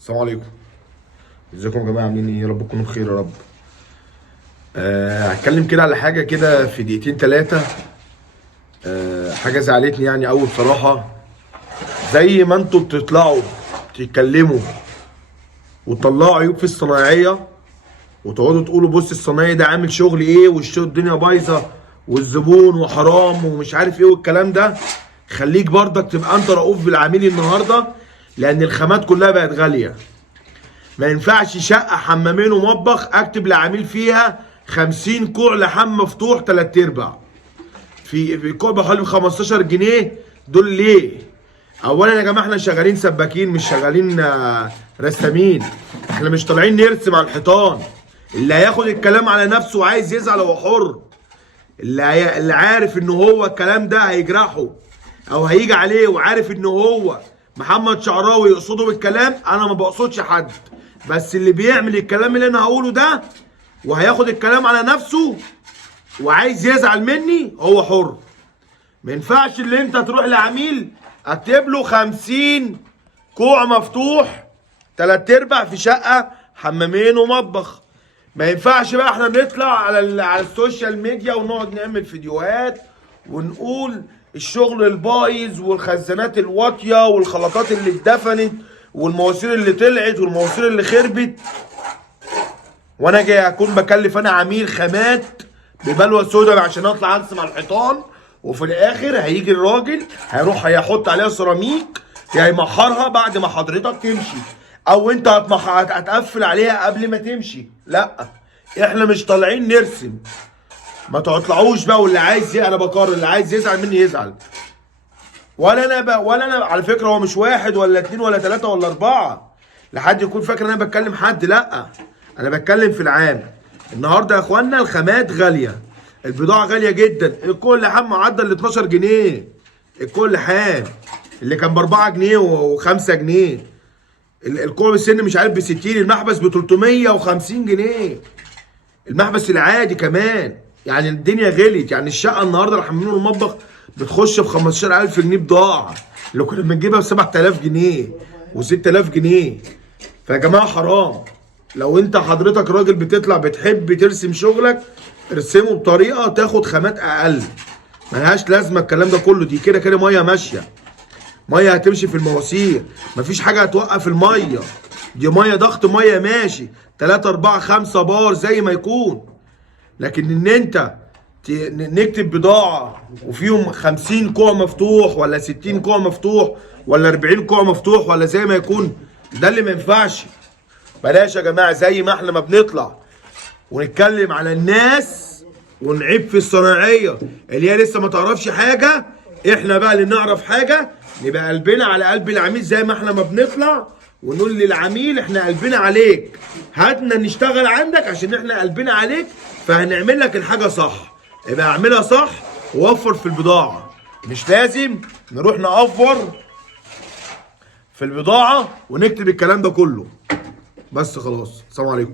السلام عليكم. ازيكم يا جماعه؟ عاملين ايه؟ يا رب تكونوا بخير يا رب. هتكلم كده على حاجه كده في دقيقتين ثلاثه. حاجه زعلتني يعني قوي بصراحه. زي ما انتوا بتطلعوا تتكلموا وتطلعوا عيوب في الصنايعيه وتقعدوا تقولوا بص الصنايعي ده عامل شغل ايه والشغل الدنيا بايظه والزبون وحرام ومش عارف ايه والكلام ده. خليك برضك تبقى انت رؤوف بالعميل النهارده، لان الخامات كلها بقت غاليه. ما ينفعش شقه حمامين ومطبخ اكتب لعميل فيها 50 كوع لحم مفتوح 3/4 في كوع بحوالي 15 جنيه. دول ليه؟ اولا يا جماعه احنا شغالين سباكين، مش شغالين رسامين. احنا مش طالعين نرسم على الحيطان. اللي هياخد الكلام على نفسه وعايز يزعل هو حر. اللي عارف ان هو الكلام ده هيجرحه او هيجي عليه وعارف ان هو محمد شعراوي يقصده بالكلام، انا ما بقصدش حد، بس اللي بيعمل الكلام اللي انا هقوله ده وهياخد الكلام على نفسه وعايز يزعل مني هو حر. ما ينفعش اللي انت تروح لعميل اكتب له 50 كوع مفتوح 3/4 في شقه حمامين ومطبخ. ما ينفعش بقى احنا نطلع على السوشيال ميديا ونقعد نعمل فيديوهات ونقول الشغل البايظ والخزانات الواطيه والخلطات اللي اتدفنت والمواسير اللي طلعت والمواسير اللي خربت، وانا جاي اكون بكلف انا عميل خامات ببلوه سودا عشان اطلع ارسم على الحيطان، وفي الاخر هيجي الراجل هيروح هيحط عليها سيراميك هيمحرها بعد ما حضرتك تمشي، او انت هتقفل عليها قبل ما تمشي. لا، احنا مش طالعين نرسم. ما تطلعوش بقى، واللي عايز انا بقرر اللي عايز يزعل مني يزعل. ولا انا بقى ولا انا على فكره هو مش واحد ولا اتنين ولا تلاته ولا اربعه لحد يكون فاكر ان انا بتكلم حد. لا، انا بتكلم في العام. النهارده يا اخوانا الخامات غاليه، البضاعه غاليه جدا. الكل لحام معدل ل 12 جنيه. الكل لحام اللي كان ب 4 جنيه و5 جنيه. الكوع بالسن مش عارف ب 60، المحبس ب 350 جنيه. المحبس العادي كمان. يعني الدنيا غلت. يعني الشقه النهارده الحمام والمطبخ بتخش ب 15,000 جنيه بضاعه، اللي كنا بنجيبها ب 7,000 جنيه و6,000 جنيه. فيا جماعه حرام. لو انت حضرتك راجل بتطلع بتحب ترسم شغلك، ارسمه بطريقه تاخد خامات اقل. ملهاش لازمه الكلام ده كله. دي كده كده ميه ماشيه، ميه هتمشي في المواسير، مفيش حاجه هتوقف الميه. دي ميه ضغط ميه ماشي 3 4 5 بار زي ما يكون. لكن ان انت نكتب بضاعه وفيهم 50 كوع مفتوح ولا 60 كوع مفتوح ولا 40 كوع مفتوح ولا زي ما يكون، ده اللي ما ينفعش. بلاش يا جماعه. زي ما احنا ما بنطلع ونتكلم على الناس ونعيب في الصناعيه اللي هي لسه ما تعرفش حاجه، احنا بقى اللي نعرف حاجه نبقى قلبنا على قلب العميل. زي ما احنا ما بنطلع ونقول للعميل احنا قلبنا عليك، هاتنا نشتغل عندك عشان احنا قلبنا عليك، فهنعمل لك الحاجه صح. يبقى اعملها صح ووفر في البضاعه. مش لازم نروح نوفر في البضاعه ونكتب الكلام ده كله. بس خلاص، السلام عليكم.